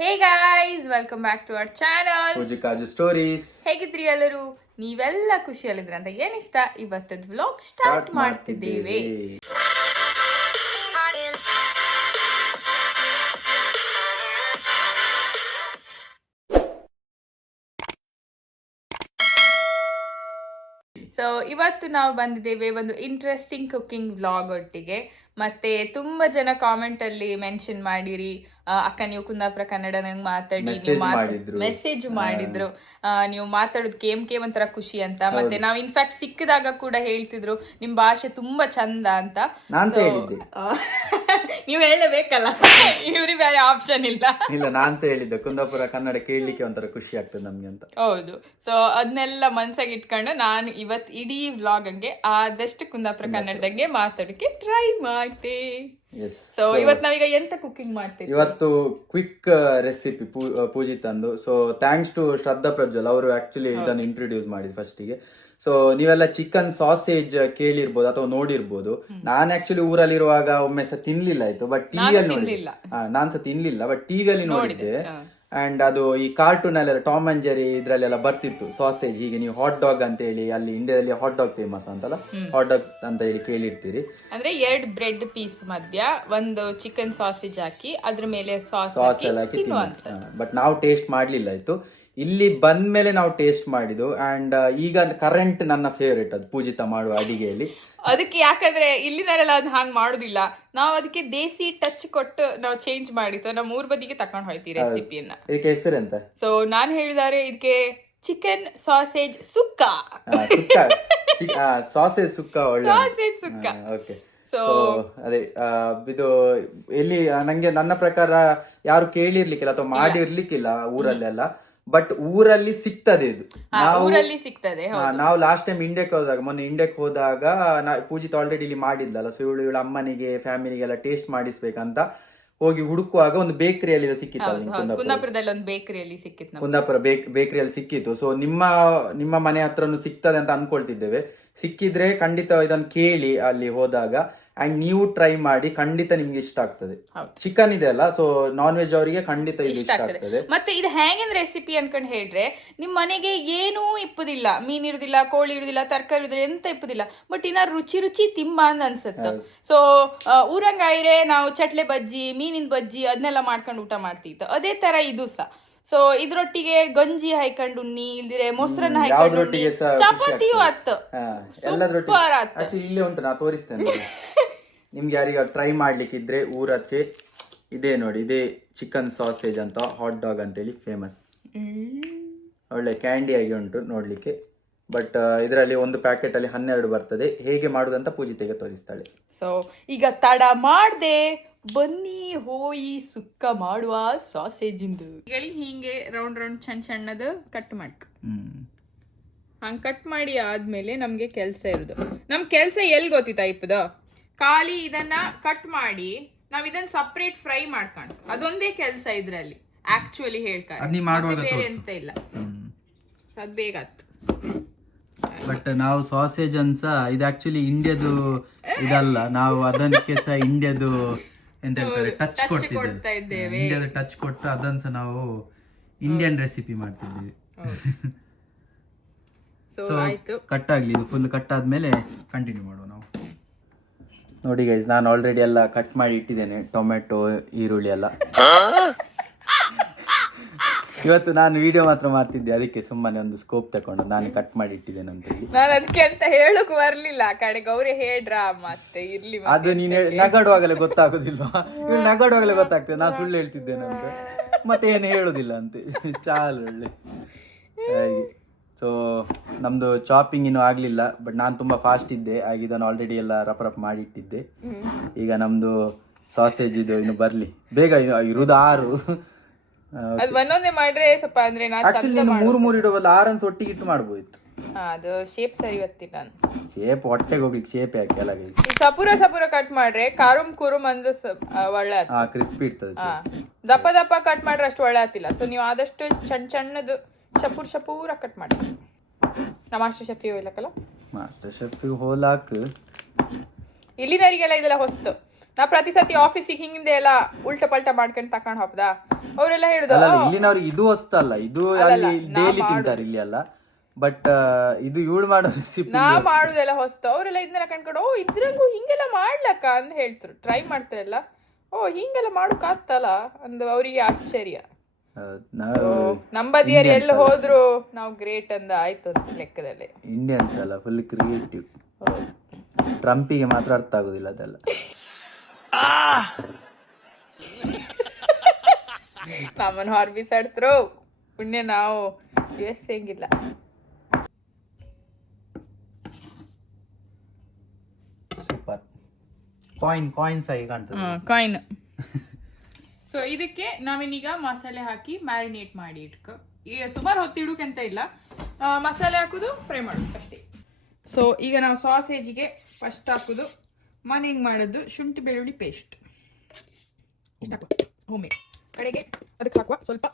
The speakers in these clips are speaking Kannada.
Hey guys, welcome back to our channel Pujikaju stories. ಹೇಗಿದ್ರಿ ಎಲ್ಲರೂ? ನೀವೆಲ್ಲ ಖುಷಿಯಲ್ಲಿದ್ರ ಅಂತ ಏನಿಸ್ತಾ ಇವತ್ತದ ವ್ಲಾಗ್ ಸ್ಟಾರ್ಟ್ ಮಾಡ್ತಿದ್ದೇವೆ. ಸೊ ಇವತ್ತು ನಾವು ಬಂದಿದ್ದೇವೆ ಒಂದು ಇಂಟ್ರೆಸ್ಟಿಂಗ್ ಕುಕಿಂಗ್ ವ್ಲಾಗ್ ಒಟ್ಟಿಗೆ. ಮತ್ತೆ ತುಂಬಾ ಜನ ಕಾಮೆಂಟ್ ಅಲ್ಲಿ ಮೆನ್ಷನ್ ಮಾಡಿರಿ, ಅಕ್ಕ ನೀವು ಕುಂದಾಪುರ ಕನ್ನಡ ನಂಗೆ ಮಾತಾಡಿ, ಮೆಸೇಜ್ ಮಾಡಿದ್ರು, ನೀವು ಮಾತಾಡೋದು ಕೇಮ್ ಒಂಥರ ಖುಷಿ ಅಂತ. ಮತ್ತೆ ನಾವು ಇನ್ಫ್ಯಾಕ್ಟ್ ಸಿಕ್ಕಿದಾಗ ಕೂಡ ಹೇಳ್ತಿದ್ರು ನಿಮ್ ಭಾಷೆ ತುಂಬಾ ಚಂದ ಅಂತ. ನೀವು ಹೇಳಬೇಕಲ್ಲ, ಇವ್ರಿಗೆ ಬೇರೆ ಆಪ್ಷನ್ ಇಲ್ಲ. ನಾನ್ಸೆ ಹೇಳಿದ್ದೆ ಕುಂದಾಪುರ ಕನ್ನಡ ಕೇಳಲಿಕ್ಕೆ ಒಂಥರ ಖುಷಿ ಆಗ್ತದೆ ನಮ್ಗೆ ಅಂತ. ಹೌದು. ಸೊ ಅದನ್ನೆಲ್ಲ ಮನ್ಸಾಗಿ ಇಟ್ಕೊಂಡು ನಾನು ಇವತ್ತು ಇಡೀ ವ್ಲಾಗ್ ಹಂಗೆ ಆದಷ್ಟು ಕುಂದಾಪುರ ಕನ್ನಡದಂಗೆ ಮಾತಾಡಕ್ಕೆ ಟ್ರೈ ಮಾಡ್ತೆ. ಸೊ ಇವತ್ತು ನಾವೀಗ ಎಂತ ಕುಕಿಂಗ್ ಮಾಡ್ತೀವಿ? ಇವತ್ತು ಕ್ವಿಕ್ ರೆಸಿಪಿ ಪೂಜಿತ್ ಅಂದು. ಸೊ ಥ್ಯಾಂಕ್ಸ್ ಟು ಶ್ರದ್ಧಾ ಪ್ರಜ್ವಲ್, ಅವರು ಆಕ್ಚುಲಿ ಇದನ್ನು ಇಂಟ್ರೊಡ್ಯೂಸ್ ಮಾಡಿದ್ ಫಸ್ಟಿಗೆ. ಸೊ ನೀವೆಲ್ಲ ಚಿಕನ್ ಸಾಸೇಜ್ ಕೇಳಿರ್ಬೋದು ಅಥವಾ ನೋಡಿರ್ಬೋದು. ನಾನ್ ಆಕ್ಚುಲಿ ಊರಲ್ಲಿರುವಾಗ ಒಮ್ಮೆ ಸಹ ತಿನ್ಲಿಲ್ಲ ಆಯ್ತು, ಬಟ್ ಟಿವಿಯಲ್ಲಿ ನೋಡಿಲ್ಲ. ನಾನ್ ಸಹ ತಿನ್ಲಿಲ್ಲ, ಬಟ್ ಟಿವಿಯಲ್ಲಿ ನೋಡಿದ್ದೆ. ಅಂಡ್ ಅದು ಈ ಕಾರ್ಟೂನ್ ಅಲ್ಲೆಲ್ಲ ಟಾಮ್ ಅಂಡ್ ಜೆರಿ ಇದ್ರಲ್ಲೆಲ್ಲ ಬರ್ತಿತ್ತು ಸಾಸೇಜ್. ಹೀಗೆ ನೀವು ಹಾಟ್ ಡಾಗ್ ಅಂತ ಹೇಳಿ, ಅಲ್ಲಿ ಇಂಡಿಯಾದಲ್ಲಿ ಹಾಟ್ ಡಾಗ್ ಫೇಮಸ್ ಅಂತಲ್ಲ, ಹಾಟ್ ಡಾಗ್ ಅಂತ ಹೇಳಿ ಕೇಳಿರ್ತೀರಿ. ಅಂದ್ರೆ 2 ಬ್ರೆಡ್ ಪೀಸ್ ಮಧ್ಯ ಒಂದು ಚಿಕನ್ ಸಾಸೇಜ್ ಹಾಕಿ ಅದ್ರ ಮೇಲೆ ಸಾಸ್ ಎಲ್ಲ ಹಾಕಿ ಬಟ್ ನಾವು ಟೇಸ್ಟ್ ಮಾಡ್ಲಿಲ್ಲ ಆಯ್ತು. ಇಲ್ಲಿ ಬಂದ್ಮೇಲೆ ನಾವು ಟೇಸ್ಟ್ ಮಾಡಿದ್ದು. ಅಂಡ್ ಈಗ ಕರೆಂಟ್ ನನ್ನ ಫೇವ್ರೇಟ್ ಅದು ಪೂಜಿತ ಮಾಡುವ ಅಡಿಗೆಯಲ್ಲಿ. ಅದಕ್ಕೆ ಯಾಕಂದ್ರೆ ಇಲ್ಲಿನವರೆಲ್ಲ ಅದು ಹಾಂಗ್ ಮಾಡುದಿಲ್ಲ, ನಾವು ಅದಕ್ಕೆ ದೇಸಿ ಟಚ್ ಕೊಟ್ಟು ನಾವು ಚೇಂಜ್ ಮಾಡಿತ್ತು. ನಾವು 3 ಬದಿಗೆ ತಕೊಂಡ್ ಹೋಯ್ತೀವಿ ರೆಸಿಪಿಯನ್ನ. ಇದಕ್ಕೆ ಹೆಸರೆಂತ? ಸೊ ನಾನ್ ಹೇಳಿದಾರೆ ಇದಕ್ಕೆ ಚಿಕನ್ ಸಾಸೇಜ್ ಸುಕ್ಕ. ಸಾಸೇಜ್ ಸುಕ್ಕ. ಸಾಸೇಜ್ ಸುಕ್ಕ. ಓಕೆ. ಸೊ ಅದೇ ಇದು ಎಲ್ಲಿ ನಂಗೆ ನನ್ನ ಪ್ರಕಾರ ಯಾರು ಕೇಳಿರ್ಲಿಕ್ಕಿಲ್ಲ ಅಥವಾ ಮಾಡಿರ್ಲಿಕ್ಕಿಲ್ಲ ಊರಲ್ಲೆಲ್ಲ, ಬಟ್ ಊರಲ್ಲಿ ಸಿಗ್ತದೆ ಇದು. ಊರಲ್ಲಿ ಸಿಗ್ತದೆ. ನಾವು ಲಾಸ್ಟ್ ಟೈಮ್ ಮೊನ್ನೆ ಇಂಡಿಯಾಕ್ ಹೋದಾಗ ಪೂಜಿತ್ ಆಲ್ರೆಡಿ ಇಲ್ಲಿ ಮಾಡಿದ್ಲಲ್ಲ, ಸೊ ಇವಳು ಅಮ್ಮನಿಗೆ ಫ್ಯಾಮಿಲಿಗೆಲ್ಲ ಟೇಸ್ಟ್ ಮಾಡಿಸ್ಬೇಕಂತ ಹೋಗಿ ಹುಡುಕುವಾಗ ಒಂದು ಬೇಕರಿಯಲ್ಲಿ ಸಿಕ್ಕಿತ್ತು. ಕುಂದಾಪುರದಲ್ಲಿ ಒಂದು ಬೇಕರಿಯಲ್ಲಿ ಸಿಕ್ಕಿತ್ತು. ಕುಂದಾಪುರ ಬೇಕರಿಯಲ್ಲಿ ಸಿಕ್ಕಿತ್ತು. ಸೊ ನಿಮ್ಮ ಮನೆ ಹತ್ರನು ಸಿಗ್ತದೆ ಅಂತ ಅನ್ಕೊಳ್ತಿದ್ದೇವೆ. ಸಿಕ್ಕಿದ್ರೆ ಖಂಡಿತ ಇದನ್ನು ಕೇಳಿ ಅಲ್ಲಿ ಹೋದಾಗ, ಅಂಡ್ ನೀವು ಟ್ರೈ ಮಾಡಿ, ಖಂಡಿತ ನಿಮ್ಗೆ ಇಷ್ಟ ಆಗ್ತದೆ. ಚಿಕನ್ ಇದೆ ಅಲ್ಲ, ಸೊ ನಾನ್ ವೆಜ್ ಅವರಿಗೆ ಖಂಡಿತ ಇದು ಇಷ್ಟ ಆಗ್ತದೆ. ಮತ್ತೆ ಇದು ಹೆಂಗಿನ ರೆಸಿಪಿ ಅನ್ಕೊಂಡ್ ಹೇಳ್ರೆ, ನಿಮ್ ಮನೆಗೆ ಏನೂ ಇಪ್ಪುದಿಲ್ಲ, ಮೀನ್ ಇರುದಿಲ್ಲ, ಕೋಳಿ ಇರುದಿಲ್ಲ, ತರಕಾರಿ ಇರುದಿಲ್ಲ, ಎಂತ ಇಪ್ಪುದಿಲ್ಲ, ಬಟ್ ಇನ್ನ ರುಚಿ ತಿಂಬ ಅಂತ ಅನ್ಸುತ್ತೆ. ಸೊ ಊರಂಗಾಯಿರೆ ನಾವು ಚಟ್ಲೆ ಬಜ್ಜಿ, ಮೀನಿನ ಬಜ್ಜಿ ಅದನ್ನೆಲ್ಲ ಮಾಡ್ಕೊಂಡು ಊಟ ಮಾಡ್ತಿತ್ತು, ಅದೇ ತರ ಇದು ಸಹ. ಸೊ ಇದ್ರೊಟ್ಟಿಗೆ ಗಂಜಿ ಹಾಕೊಂಡು ಉಣ್ಣಿ, ಇಲ್ದಿರೆ ಮೊಸರನ್ನ ಹಾಕೊಂಡು ಚಪಾತಿಯು ಆತ್ತು, ಸೂಪರ್ ಆತ್ತು. ಇಲ್ಲೇ ಉಂಟು, ನಾ ತೋರಿಸ್ತೇನೆ ನಿಮ್ಗೆ. ಯಾರಿಗ ಟ್ರೈ ಮಾಡ್ಲಿಕ್ಕಿದ್ರೆ ಊರಚ್ಚೆ ಇದೇ ನೋಡಿ, ಇದೇ ಚಿಕನ್ ಸಾಸೇಜ್ ಅಂತ, ಹಾಟ್ ಡಾಗ್ ಅಂತೇಳಿ ಫೇಮಸ್. ಒಳ್ಳೆ ಕ್ಯಾಂಡಿ ಆಗಿ ಉಂಟು ನೋಡ್ಲಿಕ್ಕೆ, ಬಟ್ ಇದರಲ್ಲಿ ಒಂದು ಪ್ಯಾಕೆಟ್ ಅಲ್ಲಿ 12 ಬರ್ತದೆ. ಹೇಗೆ ಮಾಡುದಂತ ಪೂಜಿತೆಗೆ ತೋರಿಸ್ತಾಳೆ. ಸೊ ಈಗ ತಡ ಮಾಡ್ದೆ, ಬನ್ನಿ ಹೋಯಿ ಸುಕ್ಕ ಮಾಡುವ ಸಾಸೇಜ್ ಇಂದು. ಹಿಂಗೆ ರೌಂಡ್ ಸಣ್ಣದು ಕಟ್ ಮಾಡ್ಕ. ಹಂಗೆ ಕಟ್ ಮಾಡಿ ಆದ್ಮೇಲೆ ನಮ್ಗೆ ಕೆಲ್ಸ ಇರುದು. ನಮ್ ಕೆಲ್ಸ ಎಲ್ಲಿ ಗೊತ್ತಿತ್ತಾ ಇಪ್ಪದ? ಖಾಲಿ ಇದನ್ನ ಕಟ್ ಮಾಡಿ ನಾವ್ ಇದನ್ನ ಸಪ್ರೇಟ್ ಫ್ರೈ ಮಾಡ್ಕೊಂಡು, ಅದೊಂದೇ ಕೆಲ್ಸ ಇದ್ರಲ್ಲಿ ಆಕ್ಚುಲಿ ಹೇಳ್ತಾರೆ, ಬೇರೆ ಎಂತ ಇಲ್ಲ. ಅದ್ ಬೇಗ ಆಯ್ತು. ಬಟ್ ನಾವು ಸಾಸೇಜ್ ಅನ್ಸ ಇದು ಆಕ್ಚುಲಿ ಇಂಡಿಯಾದು ಇದಲ್ಲ, ನಾವು ಅದಕ್ಕೆ ಸಹ ಇಂಡಿಯಾದು ಎಂತ ಹೇಳ್ತಾರೆ ಟಚ್ ಕೊಡ್ತಿದ್ದೇವೆ. ಇಂಡಿಯಾದ ಟಚ್ ಕೊಟ್ಟು ಅದನ್ಸ ನಾವು ಇಂಡಿಯನ್ ರೆಸಿಪಿ ಮಾಡ್ತಿದ್ದೀವಿ. ಸೊ ಕಟ್ ಆಗ್ಲಿ, ಇದು ಫುಲ್ ಕಟ್ ಆದ್ಮೇಲೆ ಕಂಟಿನ್ಯೂ ಮಾಡುವ ನಾವು. ನೋಡಿ ಗೈಸ್, ನಾನು ಆಲ್ರೆಡಿ ಎಲ್ಲ ಕಟ್ ಮಾಡಿ ಇಟ್ಟಿದ್ದೇನೆ, ಟೊಮೆಟೊ, ಈರುಳ್ಳಿ ಎಲ್ಲ. ಇವತ್ತು ನಾನು ವಿಡಿಯೋ ಮಾತ್ರ ಮಾಡ್ತಿದ್ದೆ, ಅದಕ್ಕೆ ಸುಮ್ಮನೆ ಒಂದು ಸ್ಕೋಪ್ ತಕೊಂಡು ನಾನು ಕಟ್ ಮಾಡಿ ಇಟ್ಟಿದ್ದೇನೆ ಅಂತ ಹೇಳಿ. ನಾನು ಅದಕ್ಕೆ ಅಂತ ಹೇಳಕ್ ಬರ್ಲಿಲ್ಲ, ಕಡೆ ಗೌರಿ ಹೇಳ್ರ ಮತ್ತೆ ಇರ್ಲಿ. ಅದು ನೀನು ನಗಾಡುವಾಗಲೇ ಗೊತ್ತಾಗೋದಿಲ್ವಾ? ಇವ್ರು ನಗಾಡುವಾಗಲೇ ಗೊತ್ತಾಗ್ತದೆ ನಾನು ಸುಳ್ಳು ಹೇಳ್ತಿದ್ದೇನೆ ಅಂತ, ಮತ್ತೆ ಏನು ಹೇಳುದಿಲ್ಲ ಅಂತೆ. ಚಾಲು ಒಳ್ಳೆ ಹಾಗೆ. ಸೊ ನಮ್ದು ಚಾಪಿಂಗ್ ಇನ್ನೂ ಆಗ್ಲಿಲ್ಲ, ಬಟ್ ನಾನು ತುಂಬಾ ಫಾಸ್ಟ್ ಇದ್ದೆ, ಹಾಗೆ ಇದನ್ನು ಆಲ್ರೆಡಿ ಎಲ್ಲ ರಪ್ ಮಾಡಿ ಇಟ್ಟಿದ್ದೆ. ಈಗ ನಮ್ದು ಸಾಸೇಜ್ ಇದು ಇನ್ನು ಬರ್ಲಿ ಬೇಗ, ಇರುವುದು 6. ಒಂದೊಂದೇ ಮಾಡ್ರೆ ಸ್ವಲ್ಪ ಅಂದ್ರೆ ಆಕ್ಚುಲಿ 3 ಇಡುವಲ್ಲ, 6 ಒಟ್ಟಿಗೆ ಇಟ್ಟು ಮಾಡ್ಬೋದಿತ್ತು. ಅದು ಶೇಪ್ ಸರಿ ಗೊತ್ತಿಲ್ಲ. ಶೇಪ್ ಹೊಟ್ಟೆಗೆ ಹೋಗ್ಲಿಕ್ಕೆ ಶೇಪ್ ಯಾಕೆ ಕೆಳಗೆ ಸಪುರ ಕಟ್ ಮಾಡ್ರೆ ಕುರುಮ್ ಅಂದ್ರೆ ಒಳ್ಳೆ ಕ್ರಿಸ್ಪಿ ಇರ್ತದೆ. ದಪ್ಪ ಕಟ್ ಮಾಡ್ರೆ ಅಷ್ಟು ಒಳ್ಳೆ ಆಗ್ತಿಲ್ಲ. ಸೊ ನೀವು ಆದಷ್ಟು ಸಣ್ಣದು ಶಪೂರ ಕಟ್ ಮಾಡಿ. ನಮ್ಮ ಮಾಸ್ಟರ್ ಶೆಫಿಗೆ ಹೋಗ್ಲಕ್ಕಲ್ಲ, ಮಾಸ್ಟರ್ ಶೆಫಿಗೆ ಹೋಲಾಕ್ ಇಲ್ಲಿನವರಿಗೆಲ್ಲ ಇದೆಲ್ಲ ಹೊಸ್ತು. ನಾ ಪ್ರತಿ ಸತಿ ಆಫೀಸಿಗೆ ಹಿಂದೆ ಎಲ್ಲ ಉಲ್ಟ ಪಲ್ಟ ಮಾಡ್ಕೊಂಡು ತಕೊಂಡ್ ಹೋಗ್ದ. ಅವರೆಲ್ಲ ಹೇಳುದು ಅಲ್ಲ ಇಲ್ಲಿನವ್ರಿಗೆ ಇದು ಹೊಸ್ತಲ್ಲ, ಇದು ಅಲ್ಲಿ ಡೈಲಿ ತಿಂತಾರೆ ಇಲ್ಲಿ ಅಲ್ಲ. ಬಟ್ ಇದು ಇವಳು ಮಾಡೋ ರೆಸಿಪಿ ನಾ ಮಾಡುದೆಲ್ಲ ಹೊಸ್ತು. ಅವರೆಲ್ಲ ಇದನ್ನೆಲ್ಲ ಕಂಡ್ಕೊಂಡು ಓ ಇದ್ರಂಗೂ ಹಿಂಗೆಲ್ಲ ಮಾಡ್ಲಕ್ಕ ಅಂತ ಹೇಳ್ತಾರೆ, ಟ್ರೈ ಮಾಡ್ತಾರಲ್ಲ. ಓ ಹಿಂಗೆಲ್ಲ ಮಾಡೋಕ್ಕಾಗ್ತಲ್ಲ ಅಂದ ಅವರಿಗೆ ಆಶ್ಚರ್ಯ. ನಮ್ಮ ಬದಿಯರು ಎಲ್ಲ ಹೋದ್ರು ನಾವು ಗ್ರೇಟ್ ಅಂದ ಆಯ್ತು ಅಂತ ಲೆಕ್ಕದಲ್ಲಿ. ಇಂಡಿಯನ್ಸ್ ಅಲ್ಲ ಫುಲ್ ಕ್ರಿಯೇಟಿವ್. ಟ್ರಂಪಿಗೆ ಮಾತ್ರ ಅರ್ಥ ಆಗುದಿಲ್ಲ ಅದೆಲ್ಲ. ನಮ್ಮನ್ನು ಹೊರ ಬಿಸಾಡ್ತರು ಪುಣ್ಯ, ನಾವು US ಹೆಂಗಿಲ್ಲ. ಸೂಪರ್. ಕಾಯಿನ್ಸ್ ಆಗಿ ಕಾಣ್ತದೆ. ಕಾಯಿನ್. ಸೊ ಇದಕ್ಕೆ ನಾವೇನೀಗ ಮಸಾಲೆ ಹಾಕಿ ಮ್ಯಾರಿನೇಟ್ ಮಾಡಿ ಇಟ್ಕೊ. ಈಗ ಸುಮಾರು ಹೊತ್ತು ಇಡೋಕಂತ ಇಲ್ಲ, ಮಸಾಲೆ ಹಾಕೋದು ಫ್ರೈ ಮಾಡೋದು ಅಷ್ಟೇ. ಸೊ ಈಗ ನಾವು ಸಾಸೇಜಿಗೆ ಫಸ್ಟ್ ಹಾಕೋದು ಮನೆಗೆ ಮಾಡೋದು ಶುಂಠಿ ಬೆಳ್ಳುಳ್ಳಿ ಪೇಸ್ಟ್ ಹೋಮ್ ಮೇಡ್. ಕಡೆಗೆ ಅದಕ್ಕೆ ಹಾಕುವ ಸ್ವಲ್ಪ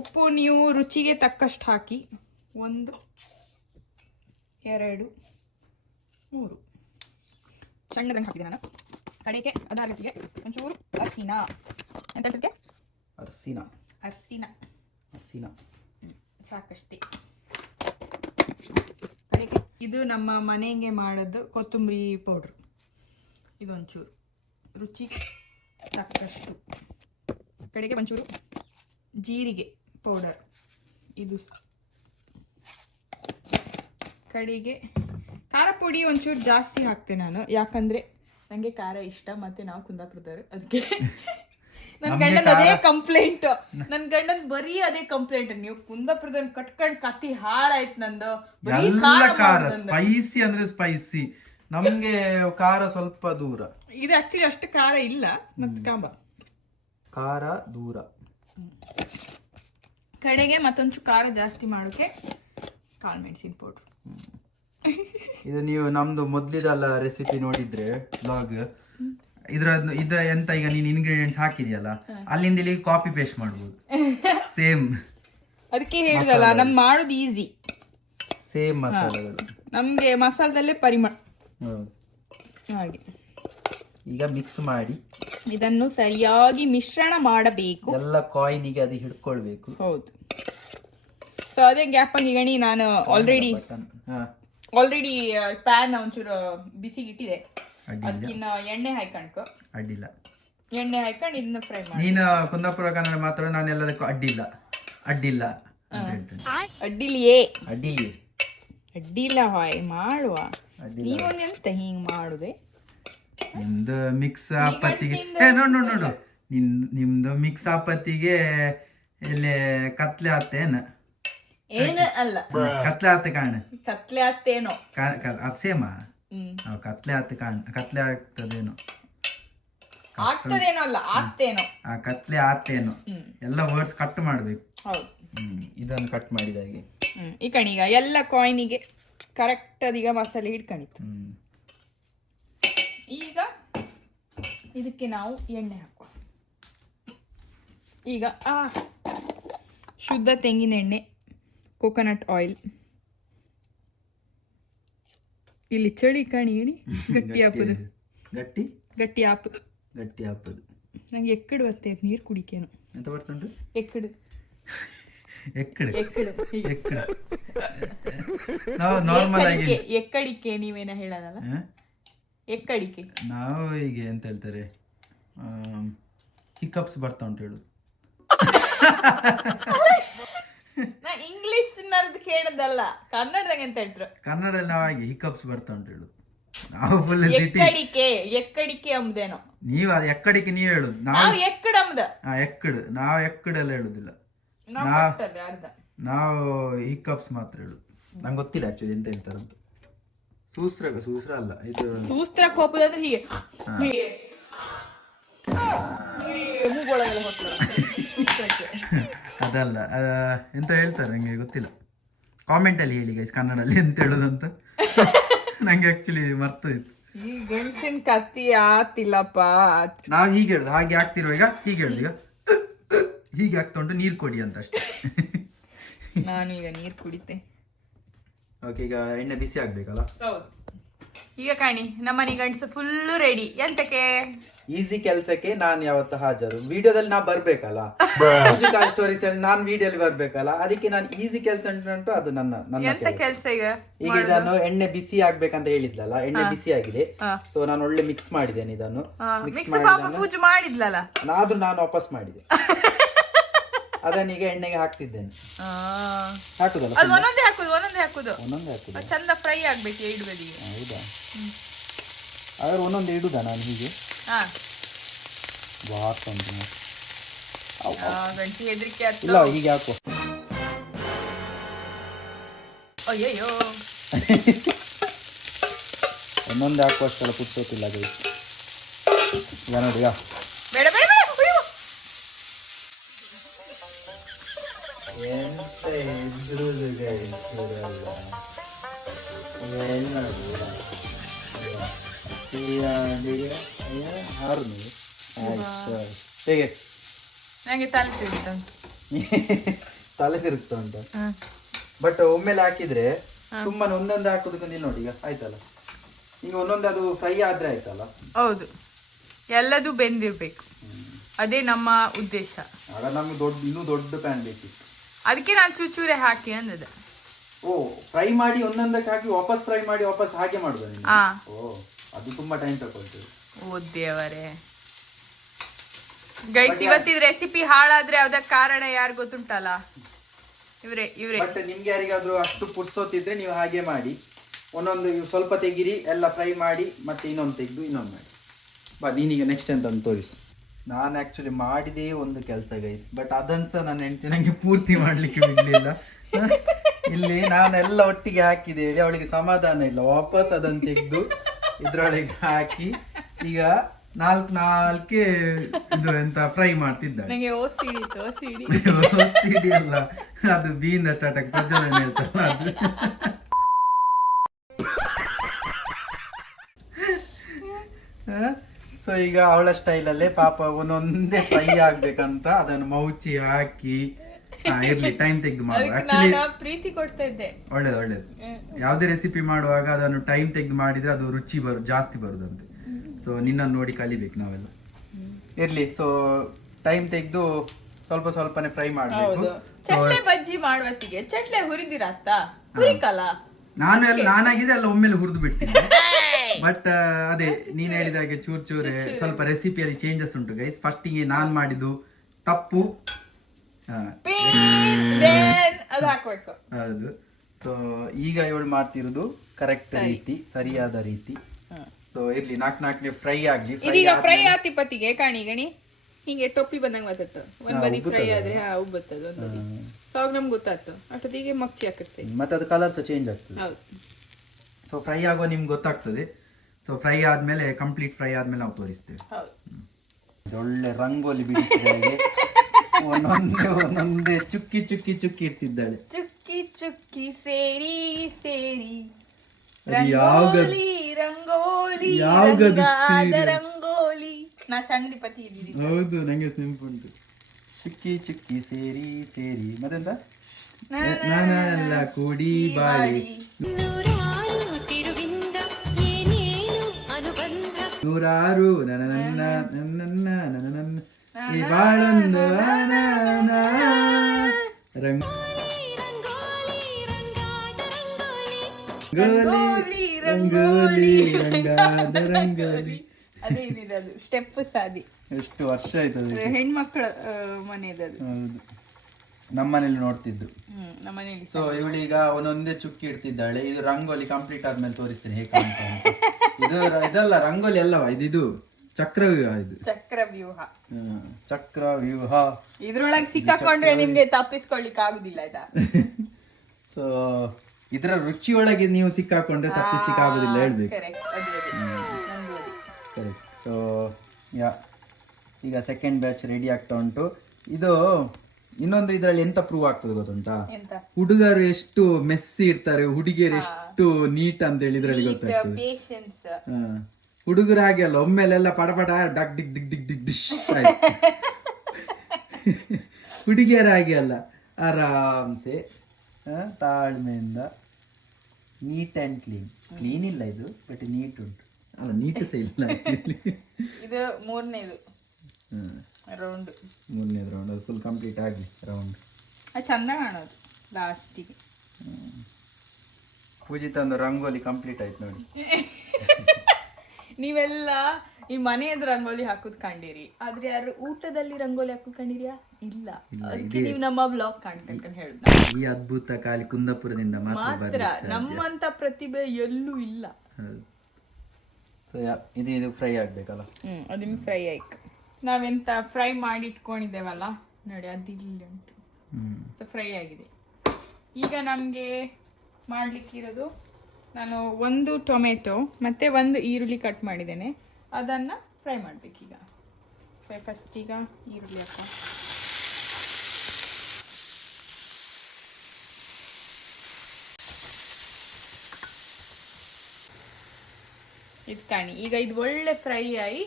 ಉಪ್ಪು ನೀವು ರುಚಿಗೆ ತಕ್ಕಷ್ಟು ಹಾಕಿ 1 2 3 ಸಣ್ಣದಂಗೆ ಹಾಕಿದೆ ನಾನು. ಕಡೆಗೆ ಅದರ ಜೊತೆಗೆ ಒಂಚೂರು ಅರಿಶಿನ. ಎಂತ ಹೇಳ್ತಿದ್ದೆ? ಅರಿಶಿನ ಸಾಕಷ್ಟೇ. ಕಡೆಗೆ ಇದು ನಮ್ಮ ಮನೆಗೆ ಮಾಡೋದು ಕೊತ್ತಂಬರಿ ಪೌಡ್ರ್, ಇದೊಂಚೂರು ರುಚಿ ತಕ್ಕಷ್ಟು. ಕಡೆಗೆ ಒಂಚೂರು ಜೀರಿಗೆ ಪೌಡರ್, ಇದು ಕಡೆಗೆ ಖಾರ ಪುಡಿ ಒಂಚೂರು ಜಾಸ್ತಿ ಹಾಕ್ತೇನೆ ನಾನು, ಯಾಕಂದ್ರೆ ನನಗೆ ಖಾರ ಇಷ್ಟ. ಮತ್ತೆ ನಾವು ಕುಂದಾಪುರದವರು, ಅದಕ್ಕೆ ನನ್ನ ಗಂಡನ ಅದೇ ಕಂಪ್ಲೇಂಟ್. ನನ್ನ ಗಂಡನ್ ಬರೀ ಅದೇ ಕಂಪ್ಲೇಂಟ್, ನೀವು ಕುಂದಾಪುರದವ್ರನ್ನ ಕಟ್ಕೊಂಡ್ ಕತ್ತಿ ಹಾಳಾಯ್ತು ನಂದು. ಖಾರ ಸ್ಪೈಸಿ ಅಂದ್ರೆ ಸ್ಪೈಸಿ, ನಮ್ಗೆ ಖಾರ ಸ್ವಲ್ಪ ದೂರ. ಇದು ಆಕ್ಚುಲಿ ಅಷ್ಟು ಖಾರ ಇಲ್ಲ, ಮತ್ತೆ ಖಾರ ದೂರ. ಕಡೆಗೆ ಮತ್ತೊಂಚು ಖಾರ ಜಾಸ್ತಿ ಮಾಡೋಕೆ ಕಾಳು ಮೆಣಸಿನ ಪೌಡ್ರ್. ಇದು ನೀವು ನಮ್ದು ಮೊದ್ಲಿದಲ್ಲ ರೆಸಿಪಿ ನೋಡಿದ್ರೆ ಬ್ಲಾಗ್, ಇದ ಎಂತ ಈಗ ನೀನ್ ಇಂಗ್ರೀಡಿಯೆಂಟ್ಸ್ ಹಾಕಿದ್ಯಲ್ಲ, ಅಲ್ಲಿಂದ ಇಲ್ಲಿ ಕಾಪಿ ಪೇಸ್ಟ್ ಮಾಡ್ಬೋದು. ಸೇಮ್ ಅದಕ್ಕೆ ಹೇಳಿದಲ್ಲ ನಮ್ ಮಾಡೋದು ಈಸಿ. ಸೇಮ್ ಮಸಾಲೆಗಳು ನಮ್ಗೆ ಮಸಾಲದಲ್ಲೇ ಪರಿಮಳ. ಹಾಗೆ ಈಗ ಮಿಕ್ಸ್ ಮಾಡಿ ಇದನ್ನು ಸರಿಯಾಗಿ ಮಿಶ್ರಣ ಮಾಡಬೇಕು. ಎಲ್ಲ ಕಾಯಿನಿಗೆ ಅದು ಹಿಡ್ಕೊಳ್ಬೇಕು. ಹೌದು. ಸೊ ಅದೇ ಗ್ಯಾಪ್ ಗಣಿ ನಾನು ಆಲ್ರೆಡಿ ಪ್ಯಾನ್ ಒಂಚೂರು ಬಿಸಿಗೆ ಇಟ್ಟಿದೆ. ಅದಕ್ಕಿನ್ನ ಎಣ್ಣೆ ಹಾಕೊಂಡ್ಕೊ. ಅಡ್ಡಿಲ್ಲ, ಎಣ್ಣೆ ಹಾಕೊಂಡು ಇದನ್ನ ಫ್ರೈ ಮಾಡಿ. ನೀನು ಕುಂದಾಪುರ ಕನ್ನಡ ಮಾತ್ರ, ನಾನು ಎಲ್ಲದಕ್ಕೂ ಅಡ್ಡಿಲ್ಲ ಅಂತ ಹೇಳ್ತೇನೆ. ಅಡ್ಡಿಲ್ಲ ಹಾಯ್ ಮಾಡುವ. ನೀವೊಂದು ಎಂತ ಹಿಂಗ್ ಮಾಡುದೆ? ನಿಮ್ದು ಮಿಕ್ಸ್ ಆಪತ್ತಿಗೆ ನೋಡು ನಿಮ್ದು ಮಿಕ್ಸ್ ಆಪತ್ತಿಗೆ ಎಲ್ಲಿ ಕತ್ಲೆ ಆತೇನ? ಏನು ಅಲ್ಲ, ಕತ್ಲೆ ಆತ ಕಾಣ. ಕತ್ಲೆ ಆತೇನೋ ಅದ್ ಸೇಮ. ಕತ್ಲೆ ಆಗ್ತದೇನೋ, ಆಗ್ತದೇನೋ ಅಲ್ಲ ಆತೇನೋ. ಕತ್ಲೆ ಆತೇನೋ ಎಲ್ಲ ವರ್ಡ್ಸ್ ಕಟ್ ಮಾಡ್ಬೇಕು. ಇದನ್ನು ಕಟ್ ಮಾಡಿದಾಗೆ ಈ ಕಣೀಗ ಎಲ್ಲ ಕಾಯಿನಿಗೆ ಕರೆಕ್ಟ್ ಅದೀಗ ಮಸಾಲೆ ಹಿಡ್ಕೊಂಡಿತ್ತು. ಈಗ ಇದಕ್ಕೆ ನಾವು ಎಣ್ಣೆ ಹಾಕುವ. ಈಗ ಶುದ್ಧ ತೆಂಗಿನ ಎಣ್ಣೆ, ಕೋಕೋನಟ್ ಆಯಿಲ್. ಇಲ್ಲಿ ಚಳಿ ಕಣಿ ಗಟ್ಟಿ ಹಾಪುದು, ಗಟ್ಟಿ ಹಾಪುದು. ನಂಗೆ ಎಕ್ಕಡು ಬರ್ತೈತೆ ನೀರು ಕುಡಿಕೇನು. ಎಂತ ಬರ್ತುಂಟು? ಎಕ್ಕಡು. ಎಕ್ಕಡಿಕೆ ನೀವೇನ ಹೇಳೋದಲ್ಲ, ಎಕ್ಕಡಿಕೆ. ನಾವು ಈಗ ಎಂತ ಹೇಳ್ತಾರೆ, ಹಿಕಪ್ಸ್ ಬರ್ತಾ ಉಂಟು ಹೇಳುದು. ನಾ ಇಂಗ್ಲಿಷ್ ಕೇಳದಲ್ಲ, ಕನ್ನಡದಾಗ ಎಂತ ಹೇಳ್ತಾರೆ? ಕನ್ನಡದಲ್ಲಿ ನಾವು ಹಾಗೆ ಹಿಕಪ್ಸ್ ಬರ್ತಾ ಉಂಟು ಹೇಳುದು. ನಾವು ಫುಲ್ ಎಕ್ಕಡಿಕೆ ಅಂಬುದೇನೋ. ನೀವು ಅದು ಎಕ್ಕಡಿಕೆ ನೀವು ಹೇಳುದು, ನಾವು ಎಕ್ಕಡು ಅಂಬುದ. ನಾವು ಎಕ್ಕಡೆಲ್ಲ ಹೇಳುದಿಲ್ಲ, ನಾವು ಹಿಕಪ್ಸ್ ಮಾತ್ರ ಹೇಳುದು. ನಂಗೆ ಗೊತ್ತಿಲ್ಲ ಆಕ್ಚುಲಿ ಎಂತ ಹೇಳ್ತಾರಂತ. ಸೂಸ್ರ ಅಲ್ಲ ಇದು. ಸೂಸ್ತ್ರ ಕೋಪದಂದ್ರೆ ಹೀಗೆ ಅದಲ್ಲ, ಎಂತ ಹೇಳ್ತಾರೆ ನಂಗೆ ಗೊತ್ತಿಲ್ಲ. ಕಾಮೆಂಟ್ ಅಲ್ಲಿ ಹೇಳಿ ಗೈಸ್ ಕನ್ನಡಲ್ಲಿ ಎಂತ ಹೇಳುದಂತ. ನಂಗೆ ಆಕ್ಚುಲಿ ಮರ್ತೋಯ್ತು. ಈ ಗೆಣಸಿನ ಕತ್ತಿ ಆತಿಲ್ಲಪ್ಪ. ನಾವ್ ಹೀಗೆ ಹೇಳುದು, ಹಾಗೆ ಆಗ್ತಿರೋ ಈಗ ಹೀಗೆ ಹೇಳುದು. ಈಗ ಹೀಗೆ ಆಗ್ತಾ ಉಂಟು, ನೀರು ಕೊಡಿ ಅಂತ ಅಷ್ಟೇ. ನಾನು ಈಗ ನೀರು ಕುಡಿತೆ. ಓಕೆ, ಈಗ ಎಣ್ಣೆ ಬಿಸಿ ಆಗ್ಬೇಕಲ್ಲ. ಹೌದು. ಈಗ ಕಾಣಿ ನಮ್ಮನೆ ಗಂಡಸು ಫುಲ್ಲು ರೆಡಿ ಎಂತಕ್ಕೆ ಈಸಿ ಕೆಲ್ಸಕ್ಕೆ ನಾನು ಯಾವತ್ತು ಹಾಜರು. ವಿಡಿಯೋದಲ್ಲಿ ನಾ ಬರ್ಬೇಕಲ್ಲ, ಸ್ಟೋರೀಸ್ ಅಲ್ಲಿ ನಾನು ವಿಡಿಯೋಲಿ ಬರ್ಬೇಕಲ್ಲ, ಅದಕ್ಕೆ ನಾನು ಈಸಿ ಕೆಲಸ ಉಂಟು ಅದು ನನ್ನ ಎಂತ ಕೆಲ್ಸ ಈಗ ಈಗ ಇದನ್ನು ಎಣ್ಣೆ ಬಿಸಿ ಆಗ್ಬೇಕಂತ ಹೇಳಿದ್ಲಲ್ಲ, ಎಣ್ಣೆ ಬಿಸಿ ಆಗಿದೆ. ಸೊ ನಾನು ಒಳ್ಳೆ ಮಿಕ್ಸ್ ಮಾಡಿದ್ದೇನೆ ಇದನ್ನು. ಮಿಕ್ಸ್ ಪೂಜೆ ಮಾಡಿದ್ಲಲ್ಲ, ನಾನು ವಾಪಸ್ ಮಾಡಿದೆ. ಅದನ್ನೀಗ ಎಣ್ಣೆಗೆ ಹಾಕ್ತಿದ್ದೇನೆ. ಹಾಕುದಲ್ಲ ಒಂದೊಂದೇ ಹಾಕುದು ಒಂದೊಂದೇ ಹಾಕುದು. ಚಂದ ಫ್ರೈ ಆಗ್ಬೇಕು ಎರಡು ಬದಿಗೆ. ಹೌದಾ, ಆದ್ರೆ ಒಂದೊಂದು ಇಡುದಾ ನಾನು ಹೀಗೆ? ವಾಸ ಉಂಟು ಗಂಟಿ ಹೆದರಿಕೆ ಇಲ್ಲ, ಹೀಗೆ ಹಾಕು. ಅಯ್ಯಯ್ಯೋ ಒಂದೊಂದೇ ಹಾಕುವಷ್ಟೆಲ್ಲ ಪುಟ್ಟೋತಿಲ್ಲ ಅದು. ಈಗ ನೋಡಿ, ಈಗ ಬೇಡ ಬೇಡ ಬೇಡ ಎಂತ ಎದುರುದು ಹೇಗೆ ನಂಗೆ ತಲೆ ತಿರುಗ್ತಾ ತಲೆ ತಿರುಗ್ತಾ ಉಂಟು. ಬಟ್ ಒಮ್ಮೆಲೆ ಹಾಕಿದ್ರೆ ಸುಮ್ಮನೆ ಒಂದೊಂದು ಹಾಕುದಕ್ಕೆ ನೋಡಿ, ಈಗ ಆಯ್ತಲ್ಲ, ಈಗ ಒಂದೊಂದು ಅದು ಫ್ರೈ ಆದ್ರೆ ಆಯ್ತಲ್ಲ. ಹೌದು, ಎಲ್ಲದೂ ಬೆಂದಿರ್ಬೇಕು, ಅದೇ ನಮ್ಮ ಉದ್ದೇಶ. ಆಗ ನಮ್ಗೆ ಇನ್ನೂ ದೊಡ್ಡ ಪ್ಯಾನ್ ಬೇಕಿತ್ತು, ಅದಕ್ಕೆ ನಾನು ಚೂಚೂರೆ ಹಾಕಿ ಅಂದದ. ಓ, ಫ್ರೈ ಮಾಡಿ ಒಂದೊಂದಕ್ಕೆ ಹಾಕಿ ವಾಪಸ್ ಫ್ರೈ ಮಾಡಿ ವಾಪಸ್ ಹಾಗೆ ಮಾಡುದು. ಓ, ಅದು ತುಂಬಾ ಟೈಮ್ ತಗೊಳ್ತದೆ. ಓ ದೇವರೇ, ಗೈಸ್ ಇವತ್ತಿದ ರೆಸಿಪಿ ಹಾಳಾದ್ರೆ ಅದಕ್ಕೆ ಕಾರಣ ಯಾರು ಗೊತ್ತುಂಟಲ್ಲ, ಇವ್ರೆ. ಬಟ್ ನಿಮ್ಗೆ ಯಾರಿಗಾದ್ರೂ ಅಷ್ಟು ಪುರ್ಸೋತಿದ್ರೆ ನೀವು ಹಾಗೆ ಮಾಡಿ, ಒಂದೊಂದು ಸ್ವಲ್ಪ ತೆಗಿರಿ, ಎಲ್ಲ ಫ್ರೈ ಮಾಡಿ, ಮತ್ತೆ ಇನ್ನೊಂದು ತೆಗೆದು ಇನ್ನೊಂದು ಮಾಡಿ. ಬಾ, ನೀನೀಗ ನೆಕ್ಸ್ಟ್ ಅಂತ ತೋರಿಸು. ನಾನು ಆಕ್ಚುಲಿ ಮಾಡಿದೇ ಒಂದು ಕೆಲಸ ಗೈಸ್, ಬಟ್ ಅದಂತ ನನ್ನ ಹೆಂಡತಿ ನಂಗೆ ಪೂರ್ತಿ ಮಾಡ್ಲಿಕ್ಕೆ ಬಿಡ್ಲಿಲ್ಲ. ಇಲ್ಲಿ ನಾನೆಲ್ಲ ಒಟ್ಟಿಗೆ ಹಾಕಿದೆ ಹೇಳಿ ಅವಳಿಗೆ ಸಮಾಧಾನ ಇಲ್ಲ, ವಾಪಸ್ ಅದನ್ನು ತೆಗೆದು ಇದ್ರೊಳಗೆ ಹಾಕಿ ಈಗ ನಾಲ್ಕೆ ಇದು ಎಂತ ಫ್ರೈ ಮಾಡ್ತಿದ್ದಾಳೆ. ಸಿಡಿ ಅಲ್ಲ, ಅದು ಬೀಯಿಂದ ಸ್ಟಾರ್ಟ್ ಆಗಿ ಪ್ರಜ್ವಲನೆ ಹೇಳ್ತಲ್ಲ ಅದು. ಸೊ ಈಗ ಅವಳ ಸ್ಟೈಲಲ್ಲೇ ಪಾಪ ಒಂದೊಂದೇ ಫ್ರೈ ಆಗ್ಬೇಕಂತ ಅದನ್ನು ಮೌಚಿ ಹಾಕಿ ಇರ್ಲಿ, ಟೈಮ್ ತೆಗೆದು ಮಾಡುವ. ಆಕ್ಚುಲಿ ಪ್ರೀತಿ ಕೊಡ್ತಾ ಇದ್ದೆ. ಒಳ್ಳೇದು. ಯಾವುದೇ ರೆಸಿಪಿ ಮಾಡುವಾಗ ಅದನ್ನು ಟೈಮ್ ತೆಗೆದು ಮಾಡಿದ್ರೆ ಅದು ರುಚಿ ಜಾಸ್ತಿ ಬರುದಂತೆ. ಸೊ ನಿನ್ನನ್ನು ನೋಡಿ ಕಲಿಬೇಕು ನಾವೆಲ್ಲ. ಇರ್ಲಿ, ಸೊ ಟೈಮ್ ತೆಗೆದು ಸ್ವಲ್ಪನೇ ಫ್ರೈ ಮಾಡಬೇಕು. ಚಟ್ಲೆ ಬಜ್ಜಿ ಮಾಡುವತ್ತಿಗೆ ಚಟ್ಲೆ ಹುರಿದಿರತ್ತ ಹುರಿಕಲ್ಲ, ನಾನಾಗಿದೆ ಎಲ್ಲ ಒಮ್ಮೆಲೆ ಹುರಿದು ಬಿಟ್ಟಿದ್ದೆ. ಬಟ್ ಅದೇ ನೀನ್ ಹೇಳಿದಾಗೆ ಚೂರೇ ಸ್ವಲ್ಪ ರೆಸಿಪಿಯಲ್ಲಿ ಚೇಂಜಸ್ ಉಂಟು ಗೈಸ್. ಫಸ್ಟಿಗೆ ನಾನ್ ಮಾಡಿದ್ದು ತಪ್ಪು, ಹೌದು. ಸೊ ಈಗ ಇವಳು ಮಾಡ್ತಿರೋದು ಕರೆಕ್ಟ್ ರೀತಿ, ಸರಿಯಾದ ರೀತಿ. ಸೊ ಇರ್ಲಿ, ನಾಲ್ಕನೇ ಫ್ರೈ ಆಗ್ಲಿ. ಇದೀಗ ಫ್ರೈ ಆತಿ ಪತಿಗೆ ಕಾಣಿ ಗಣಿ ಹಿಂಗೆ ಟೊಪ್ಪಿ ಬಂದಂಗ ಬರ್ತದ. ಒಂದ್ ಬದಿ ಫ್ರೈ ಆದ್ರೆ ಉಬ್ಬತ್ತದ, ಒಂದ್ ಬದಿ ಅವಾಗ ನಮ್ಗೆ ಗೊತ್ತಾಯ್ತು ಅಷ್ಟೊತ್ತಿಗೆ ಮಗ್ಚಿ ಹಾಕುತ್ತೆ, ಮತ್ತೆ ಅದು ಕಲರ್ ಸಹ ಚೇಂಜ್ ಆಗ್ತದೆ. ಹೌದು. ಸೊ ಫ್ರೈ ಆಗೋ ನಿಮ್ಗೆ ಗೊತ್ತಾಗ್ತದೆ. ಸೊ ಫ್ರೈ ಆದ್ಮೇಲೆ, ಕಂಪ್ಲೀಟ್ ಫ್ರೈ ಆದ್ಮೇಲೆ ನಾವು ತೋರಿಸ್ತೇವೆ. ಒಳ್ಳೆ ರಂಗೋಲಿ ಬಿಡಿಸಿದಾಗೆ ಒಂದೊಂದೇ ಚುಕ್ಕಿ ಇಡ್ತಿದ್ದಾಳೆ. ಚುಕ್ಕಿ ಸೇರಿ ರಂಗೋಲಿ ರಂಗೋಲಿ. ನಾ ಸಂಧಿಪತಿ ಇದ್ದೀನಿ. ಹೌದು, ನಂಗೆ ನೆನಪುಂಟು. ಚುಕ್ಕಿ ಸೇರಿ ಮತ್ತೆಂತ ನಾನೆಲ್ಲ ಕೂಡಿ ಬಾಳಿ ನೂರಾರು ನನ್ನ ಈ ಬಾಳೊಂದು ರಂಗೋಲಿ ರಂಗಾದ ರಂಗೋಲಿ. ಅದೇನಿದೆ ಅದು ಸ್ಟೆಪ್ ಸಾದಿ. ಎಷ್ಟು ವರ್ಷ ಆಯ್ತದೆ, ಹೆಣ್ಮಕ್ಳ ಮನೆಯದು. ಹೌದು, ನಮ್ಮನೇಲಿ ನೋಡ್ತಿದ್ದು. ನಮ್ಮನೇಲಿ. ಸೊ ಇವಳೀಗ ಒಂದೊಂದೇ ಚುಕ್ಕಿ ಇಡ್ತಿದ್ದಾಳೆ. ಇದು ರಂಗೋಲಿ ಕಂಪ್ಲೀಟ್ ಆದ್ಮೇಲೆ ತೋರಿಸ್ತೇನೆ ಹೇಗೆ ಕಾಣ್ತಾ ಅಂತ. ಇದಲ್ಲ ರಂಗೋಲಿ ಅಲ್ಲವಾ, ಇದು ಚಕ್ರವ್ಯೂಹ. ಇದು ಚಕ್ರವ್ಯೂಹ. ಇದ್ರೊಳಗೆ ಸಿಕ್ಕಾಕೊಂಡ್ರೆ ನಿಮ್ಗೆ ತಪ್ಪಿಸ್ಕೊಳ್ಲಿಕ್ಕೆ ಆಗುದಿಲ್ಲ ಆಯ್ತಾ. ಸೊ ಇದರ ರುಚಿ ಒಳಗೆ ನೀವು ಸಿಕ್ಕಾಕೊಂಡ್ರೆ ತಪ್ಪಿಸ್ಲಿಕ್ಕೆ ಆಗುದಿಲ್ಲ ಹೇಳ್ಬೇಕು. ಕರೆಕ್ಟ್. ಸೊ ಈಗ ಸೆಕೆಂಡ್ ಬ್ಯಾಚ್ ರೆಡಿ ಆಗ್ತಾ ಉಂಟು. ಇದು ಇನ್ನೊಂದು ಇದ್ರಲ್ಲಿ ಎಂತ ಪ್ರೂವ್ ಆಗ್ತದೆ ಗೊತ್ತುಂಟಾ, ಹುಡುಗರು ಎಷ್ಟು ಮೆಸ್ಸಿ ಇರ್ತಾರೆ, ಹುಡುಗಿಯರು ಎಷ್ಟು ನೀಟ್ ಅಂತ ಹೇಳಿ ಇದ್ರಲ್ಲಿ ಗೊತ್ತಾಗ್ತದೆ. ಹುಡುಗರು ಹಾಗೆ ಅಲ್ಲ, ಒಮ್ಮೆಲೆಲ್ಲ ಪಡಪಡ ಡಗ್ ಡಿಗ್ ಡಿಗ್ ಡಿಗ್ ಡಿಗ್ ಡಿಶ್ ಆಯ್ತು. ಹುಡುಗಿಯರ ಹಾಗೆ ಅಲ್ಲ, ಆರಾಮ್ಸೆ ತಾಳ್ಮೆಯಿಂದ ನೀಟ್ ಆ್ಯಂಡ್ ಕ್ಲೀನ್ ಇಲ್ಲ ಇದು, ಬಟ್ ನೀಟ್ ಉಂಟು. ಅಲ್ಲ, ನೀಟ್ ಸಹ ಇಲ್ಲ. ಇದು ಮೂರನೇದು ರೌಂಡ್. ಮೂರನೇದು ರೌಂಡ್ ಅದು ಫುಲ್ ಕಂಪ್ಲೀಟ್ ಆಗಲಿ ರೌಂಡ್. ಅದು ಚಂದ ಕಾಣೋದು ಲಾಸ್ಟಿಗೆ. ಪೂಜಿತ ಒಂದು ರಂಗೋಲಿ ಕಂಪ್ಲೀಟ್ ಆಯ್ತು ನೋಡಿ. ನೀವೆಲ್ಲ ಈ ಮನೆಯದ್ದು ರಂಗೋಲಿ ಹಾಕುದ್ ಕಂಡಿರಿ, ಆದ್ರೆ ಯಾರು ಊಟದಲ್ಲಿ ರಂಗೋಲಿ ಹಾಕುದ್ ಕಂಡಿರಿಯಾ? ಇಲ್ಲ. ಅದಕ್ಕೆ ನೀವು ನಮ್ಮ ಬ್ಲಾಗ್ ಕಾಣ್ತಂತ ಹೇಳುದು. ಈ ಅದ್ಭುತ ಖಾಲಿ ಕುಂದಾಪುರದಿಂದ ಮಾತ್ರ, ನಮ್ಮಂತ ಪ್ರತಿಭೆ ಎಲ್ಲೂ ಇಲ್ಲ. ಸೊ ಇದು ಫ್ರೈ ಆಗ್ಬೇಕಲ್ಲ. ಅದನ್ನ ಫ್ರೈ ಆಯ್ತು. ನಾವೆಂತ ಫ್ರೈ ಮಾಡಿ ಇಟ್ಕೊಂಡಿದ್ದೇವಲ್ಲ ನೋಡಿ, ಅದಿಲ್ಲ ಉಂಟು. ಸೊ ಫ್ರೈ ಆಗಿದೆ. ಈಗ ನಮ್ಗೆ ಮಾಡ್ಲಿಕ್ಕಿರೋದು, ನಾನು 1 ಟೊಮೆಟೊ ಮತ್ತೆ 1 ಈರುಳ್ಳಿ ಕಟ್ ಮಾಡಿದ್ದೇನೆ, ಅದನ್ನ ಫ್ರೈ ಮಾಡ್ಬೇಕೀಗ. ಫಸ್ಟ್ ಈಗ ಈರುಳ್ಳಿ ಹಾಕೋ. ಇದು ಕಾಣಿ, ಈಗ ಇದು ಒಳ್ಳೆ ಫ್ರೈ ಆಗಿ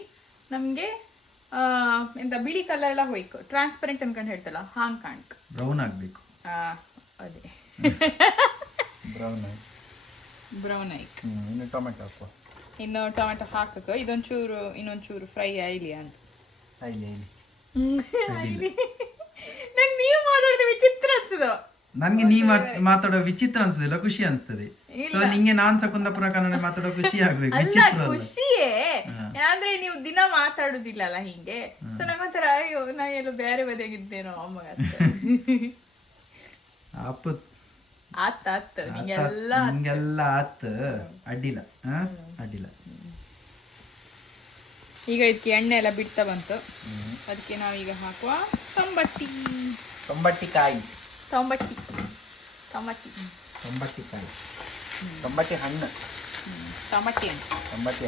ನಮ್ಗೆ ಎಂತ ಬಿಳಿ ಕಲರ್ ಎಲ್ಲ ಹೋಯ್ಕು, ಟ್ರಾನ್ಸ್ಪರೆಂಟ್ ಅನ್ಕೊಂಡು ಹೇಳ್ತಲ್ಲ ಹಾಂಗ್ ಕಾಣ್ಕ್. ಬ್ರೌನ್ ಆಗ್ಬೇಕು. ಅದೇ ಬ್ರೌನ್ ಆಯ್ತು. ಇನ್ನು ಟೊಮೆಟೊ ಹಾಕುವ. ಇನ್ನು ಟೊಮೆಟೊ ಹಾಕಕ ಇನ್ನೊಂಚೂರು ಫ್ರೈ ಆಯ್ಲಿ ಅಂತ. ನಂಗೆ ನೀವು ಮಾತಾಡಿದ ವಿಚಿತ್ರ ಅನ್ಸದ. ನನ್ಗೆ ನೀ ಮಾತಾಡೋ ವಿಚಿತ್ರ ಅನ್ಸುದಿಲ್ಲ, ಖುಷಿ ಅನ್ಸ್ತದೆ. ಸೊ ನಿಂಗೆ ನಾನ್ ಕುಂದಾಪುರ ಕನ್ನಡ ಮಾತಾಡೋ ಖುಷಿ ಆಗ್ಬೇಕು. ಅಲ್ಲ, ಖುಷಿಯೇ ಅಂದ್ರೆ ನೀವು ದಿನ ಮಾತಾಡುದಿಲ್ಲಲ್ಲ ಹಿಂಗೆ. ಸೊ ನಂಗೊಂಥರ ಅಯ್ಯೋ ನಾ ಎಲ್ಲೋ ಬೇರೆ ಬದಿಯಾಗಿದ್ದೇನೋ ಅಮ್ಮಗ. ಆತ್ ನಿಂಗೆಲ್ಲ ಆತ್, ಅಡ್ಡಿಲ್ಲ ಅಡ್ಡಿಲ್ಲ. ಈಗ ಇದಕ್ಕೆ ಎಣ್ಣೆ ಎಲ್ಲ ಬಿಡ್ತಾ ಬಂತು, ಅದಕ್ಕೆ ನಾವೀಗ ಹಾಕುವ ತೊಂಬಟ್ಟಿಕಾಯಿ. ತೊಂಬಟ್ಟಿಕಾಯಿ, ತೊಂಬಟ್ಟಿ ಹಣ್ಣು. ಟೊಮಟಿ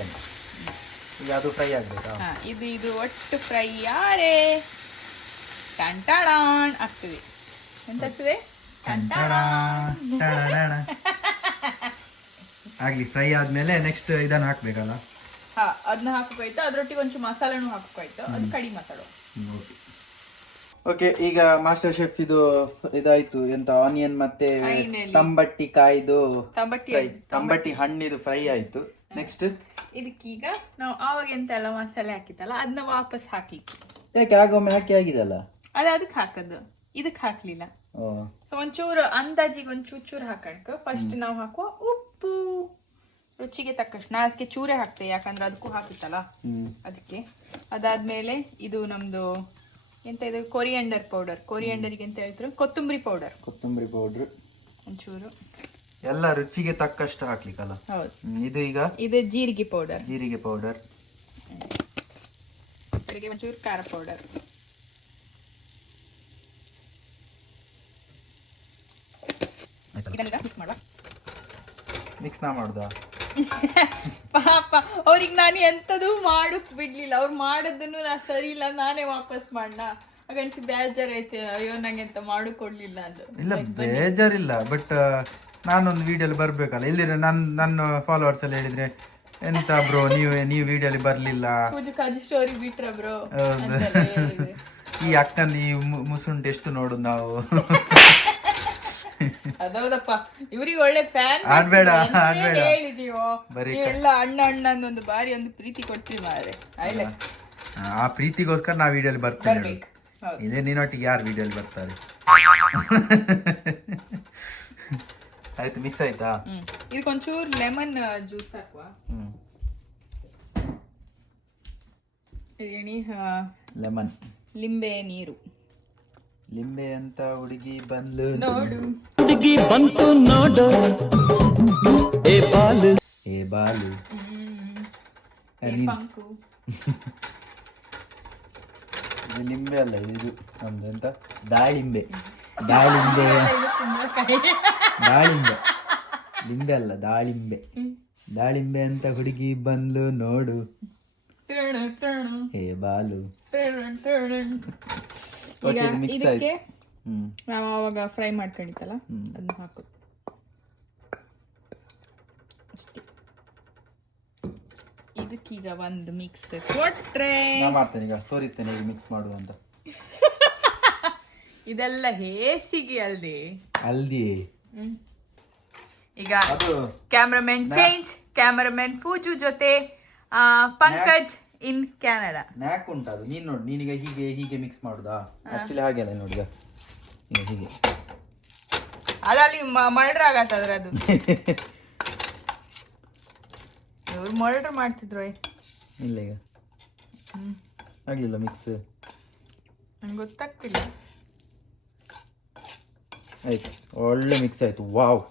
ಹಣ್ಣು. ಈಗ ಅದು ಫ್ರೈ ಆಗ್ಬೇಕಾ? ಇದು ಒಟ್ಟು ಫ್ರೈ ಯಾರೇ ಟಂಟಾಡಾನ್ ಆಗ್ತದೆ. ಎಂತ ಆಗ್ತದೆ? ಆಗ್ಲಿ. ಫ್ರೈ ಆದ್ಮೇಲೆ ನೆಕ್ಸ್ಟ್ ಇದನ್ನ ಹಾಕ್ಬೇಕಲ್ಲ? ಅದನ್ನ ಹಾಕೋಯ್ತು, ಅದ್ರೊಟ್ಟಿಗೆ ಒಂಚೂರು ಮಸಾಲೆನೂ ಹಾಕೋಯ್ತು, ಅದು ಕಡಿಮೆ ಮಾತಾಡೋ. ಓಕೆ, ಈಗ ಮಾಸ್ಟರ್ ಶೆಫ್ ಇದಾಯ್ತು. ಎಂತ ಆನಿಯನ್ ಮತ್ತೆ ತಂಬಟ್ಟಿ ಕಾಯ್ದು ತಂಬಟ್ಟಿ ಹಣ್ಣಿದು ಫ್ರೈ ಆಯ್ತು. ನೆಕ್ಸ್ಟ್ ಇದಕ್ಕೀಗ ನಾವು ಆವಾಗ ಎಂತ ಎಲ್ಲ ಮಸಾಲೆ ಹಾಕಿತ್ತಲ್ಲ ಅದನ್ನ ವಾಪಸ್ ಹಾಕ್ಲಿಕ್ಕೆ. ಯಾಕೆ ಆಗೊಮ್ಮೆ ಹಾಕಿ ಆಗಿದಲ್ಲ? ಅದಕ್ಕೆ ಹಾಕದು, ಇದಕ್ಕೆ ಹಾಕ್ಲಿಲ್ಲ. ಸೊ ಒಂಚೂರು ಅಂದಾಜಿಗೆ ಒಂಚೂರು ಹಾಕಬೇಕು. ಫಸ್ಟ್ ನಾವು ಹಾಕುವ ಉಪ್ಪು ರುಚಿಗೆ ತಕ್ಕಷ್ಟು. ನಾ ಅದಕ್ಕೆ ಚೂರೇ ಹಾಕ್ತೆ, ಯಾಕಂದ್ರೆ ಅದಕ್ಕೂ ಹಾಕಿತ್ತಲ್ಲ ಅದಕ್ಕೆ. ಅದಾದ್ಮೇಲೆ ಇದು ನಮ್ದು ಎಂತ ಇದು ಕೊರಿಯಂಡರ್ ಪೌಡರ್. ಕೊರಿಯಂಡರ್ಗೆ ಎಂತ ಹೇಳ್ತಾರೆ? ಕೊತ್ತಂಬರಿ ಪೌಡರ್ ಒಂಚೂರು. ಎಲ್ಲ ರುಚಿಗೆ ತಕ್ಕಷ್ಟು ಹಾಕ್ಲಿಕ್ಕಲ್ಲ? ಹೌದು. ಇದು ಜೀರಿಗೆ ಪೌಡರ್. ಒಂಚೂರು ಖಾರ ಪೌಡರ್. ಮಿಕ್ಸ್ ಮಾಡುದಾ? ಪಾಪ ಅವ್ರಿಗೆ ನಾನು ಎಂತದು ಮಾಡಕ್ ಬಿಡ್ಲಿಲ್ಲ. ಅವ್ರು ಮಾಡದನ್ನು ನಾ ಸರಿ ಇಲ್ಲ, ನಾನೇ ವಾಪಸ್ ಮಾಡ್ನ. ಹಾಗನ್ಸಿ ಬೇಜಾರೈತೆ, ಅಯ್ಯೋ ನಂಗೆ ಎಂತ ಮಾಡು ಕೊಡ್ಲಿಲ್ಲ ಅಂತ. ಇಲ್ಲ, ಬೇಜಾರಿಲ್ಲ. ಬಟ್ ನಾನೊಂದು ವಿಡಿಯೋಲಿ ಬರ್ಬೇಕಲ್ಲ. ಇಲ್ಲಿದ್ರೆ ನನ್ನ ಫಾಲೋವರ್ಸ್ ಎಲ್ಲ ಹೇಳಿದ್ರೆ ಎಂತ ಬ್ರೋ ನೀವು ವಿಡಿಯೋಲಿ ಬರ್ಲಿಲ್ಲ, ಕಾಜು ಸ್ಟೋರಿ ಬಿಟ್ರ ಬ್ರೋ. ಈ ಅಕ್ಕನ ಈ ಮುಸುಂಟು ಎಷ್ಟು ನೋಡುದು ನಾವು. ಅದೌದಪ್ಪ, ಇವ್ರಿಗೆ ಒಳ್ಳೆ ಫ್ಯಾನ್ ಹೇಳಿದೀವೋ. ನೀವೆಲ್ಲ ಅಣ್ಣ ಒಂದು ಬಾರಿ ಒಂದು ಪ್ರೀತಿ ಕೊಡ್ತೀವಿ ಮಾರೆ. ಆ ಪ್ರೀತಿಗೋಸ್ಕರ ನಾ ವಿಡಿಯೋಲಿ ಬರ್ತೇನೆ. ಇದೇ ನೀನೊಟ್ಟಿಗೆ ಯಾರು ವಿಡಿಯೋಲಿ ಬರ್ತಾರೆ? ಆಯ್ತು, ಮಿಕ್ಸ್ ಆಯ್ತಾ? ಇದಕ್ಕೊಂಚೂರು ಲೆಮನ್ ಜ್ಯೂಸ್ ಹಾಕುವ. ಲಿಂಬೆ ನೀರು. ಲಿಂಬೆ ಅಂತ ಹುಡುಗಿ ಬಂದ್ಲು ನೋಡು, ಹುಡುಗಿ ಬಂತು ನೋಡು, ಏ ಬಾಲು ಪಂಕು. ಇದು ಲಿಂಬೆ ಅಲ್ಲ, ಇದು ನಮ್ದು ಎಂತ ದಾಳಿಂಬೆ. ಲಿಂಬೆ ಅಲ್ಲ, ದಾಳಿಂಬೆ ಅಂತ ಹುಡುಗಿ ಬಂದ್ಲು ನೋಡು, ಏ ಬಾಲು. ಈಗ ಇದಕ್ಕೆ ನಾವು ಅವಾಗ ಫ್ರೈ ಮಾಡ್ಕೊಂಡಿತ್ತಲ್ಲ ಅದನ್ನ ಹಾಕು. ಇದಕ್ಕೀಗ ಒಂದು ಮಿಕ್ಸ್ ಕೊಟ್ರೆ ಮಾಡ್ತೇನೆ. ಈಗ ತೋರಿಸ್ತೇನೆ ಹೇಗೆ ಮಿಕ್ಸ್ ಮಾಡುವ ಅಂತ. ಇದೆಲ್ಲ ಹೇಸಿಗೆ ಅಲ್ದಿ ಈಗ ಅದು ಕ್ಯಾಮ್ರಾಮನ್ ಚೇಂಜ್, ಕ್ಯಾಮ್ರಾಮನ್ ಪೂಜು ಜೊತೆ ಪಂಕಜ್ ಇನ್ ಕ್ಯಾನಡಾ. ನ್ಯಾಕ್ ಉಂಟದು, ನೀನ್ ನೋಡಿ, ನೀನೀಗ ಹೀಗೆ ಹೀಗೆ ಮಿಕ್ಸ್ ಮಾಡುದಾ? ಆಕ್ಚುಲಿ ಹಾಗೆ ಅಲ್ಲ ನೋಡಿದ, ಹೀಗೆ ಅದಲ್ಲಿ ಮರ್ಡರ್ ಆಗತ್ತದ್ರ ಅದು. ಇವ್ರು ಮರ್ಡರ್ ಮಾಡ್ತಿದ್ರು. ಇಲ್ಲ ಈಗ ಆಗ್ಲಿಲ್ಲ ಮಿಕ್ಸ್, ನಂಗೆ ಗೊತ್ತಾಗ್ತಿಲ್ಲ. ಆಯ್ತು, ಒಳ್ಳೆ ಮಿಕ್ಸ್ ಆಯ್ತು. Wow,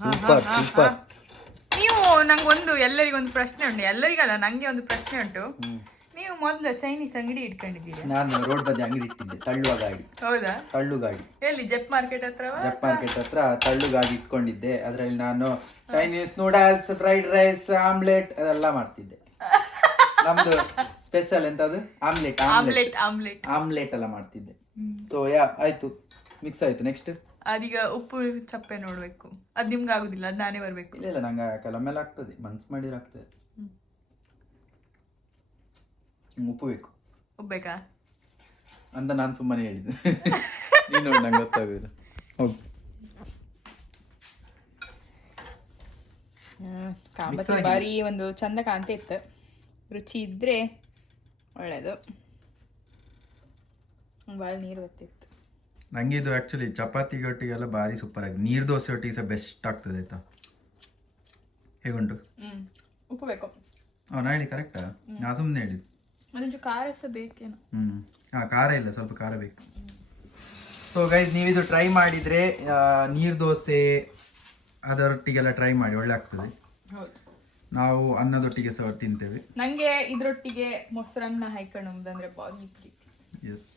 super super. ನೀವು ನಂಗೊಂದು ಎಲ್ಲರಿಗೊಂದು ಪ್ರಶ್ನೆ ಉಂಟು, ಎಲ್ಲರಿಗಲ್ಲ ನಂಗೆ ಒಂದು ಪ್ರಶ್ನೆ ಉಂಟು. ನೀವು ಮೊದಲು ಚೈನೀಸ್ ಅಂಗಡಿ ಇಟ್ಕೊಂಡಿದ್ದೀರಾ? ನಾನು ರೋಡ್ ಬದಿ ಅಂಗಡಿ ಇಟ್ಟಿದ್ದೆ, ತಳ್ಳುವ ಗಾಡಿ. ಹೌದಾ? ತಳ್ಳು ಗಾಡಿ ಎಲ್ಲಿ? ಜೆಪ್ ಮಾರ್ಕೆಟ್ ಹತ್ರ? ಜಪ್ ಮಾರ್ಕೆಟ್ ಹತ್ರ ತಳ್ಳು ಗಾಡಿ ಇಟ್ಕೊಂಡಿದ್ದೆ. ಅದ್ರಲ್ಲಿ ನಾನು Chinese noodles, fried rice, omelette ಅದೆಲ್ಲ ಮಾಡ್ತಿದ್ದೆ. ನಮ್ದು ಸ್ಪೆಷಲ್ ಎಂತದು? ಆಮ್ಲೆಟ್. ಆಮ್ಲೆಟ್ ಆಮ್ಲೆಟ್ ಆಮ್ಲೆಟ್ ಎಲ್ಲ ಮಾಡ್ತಿದ್ದೆ. ಸೊ ಆಯ್ತು, ಮಿಕ್ಸ್ ಆಯ್ತು. ನೆಕ್ಸ್ಟ್ ಅದೀಗ ಉಪ್ಪು ಚಪ್ಪೆ ನೋಡ್ಬೇಕು. ಅದ್ ನಿಮ್ಗೆ ಆಗುದಿಲ್ಲ, ಅದ್ ನಾನೇ ಬರ್ಬೇಕು. ಇಲ್ಲ ನಂಗೆ ಕೆಲವೊಮ್ಮೆಲ್ಲ ಆಗ್ತದೆ, ಮನ್ಸು ಮಾಡಿದ್ರೆ ಆಗ್ತದೆ. ಉಪ್ಪು ಬೇಕು. ಉಪ್ಪು ಬೇಕಾ ಅಂತ ನಾನು ಸುಮ್ಮನೆ ಹೇಳಿದ್ದೆ. ನೀನು ನೋಡಿ, ನಂಗೆ ಗೊತ್ತಾಗುದಿಲ್ಲ. ಹೌದು, ಕಾಂಬತ್ತಿ ಬಾರಿ ಒಂದು ಚಂದ ಕಾಣ್ತಾ ಇತ್ತು. ರುಚಿ ಇದ್ರೆ ಒಳ್ಳೇದು. ಭಾಳ ನೀರು ಗೊತ್ತಿತ್ತು ನಂಗೆ. ಇದು ಆಕ್ಚುಲಿ ಚಪಾತಿ ಒಟ್ಟಿಗೆಲ್ಲ ಭಾರಿ ಸೂಪರ್ ಆಗಿದೆ. ನೀರು ದೋಸೆ ಒಟ್ಟಿಗೆ ಸಹ ಬೆಸ್ಟ್ ಆಗ್ತದೆ ಆಯ್ತಾ. ಹೇಗುಂಟು? ಉಪ್ಪು ಬೇಕು. ನಾ ಹೇಳಿ ಕರೆಕ್ಟಾ? ನಾ ಸುಮ್ಮನೆ ಹೇಳಿದ್ದು. ಅದೊಂಚೂರು ಖಾರ ಸಹ ಬೇಕೇನೋ. ಖಾರ ಇಲ್ಲ, ಸ್ವಲ್ಪ ಖಾರ ಬೇಕು. ಸೊ ಗೈಸ್, ನೀವಿದು ಟ್ರೈ ಮಾಡಿದ್ರೆ ನೀರು ದೋಸೆ ಅದರೊಟ್ಟಿಗೆಲ್ಲ ಟ್ರೈ ಮಾಡಿ, ಒಳ್ಳೆ ಆಗ್ತದೆ. ಹೌದು, ನಾವು ಅನ್ನದೊಟ್ಟಿಗೆ ಸಹ ತಿಂತೇವೆ. ನಂಗೆ ಇದ್ರೊಟ್ಟಿಗೆ ಮೊಸರನ್ನ ಹಾಕೊಂಡು ಅಂದ್ರೆ ಬಾರಿ ಪ್ರೀತಿ. ಎಸ್.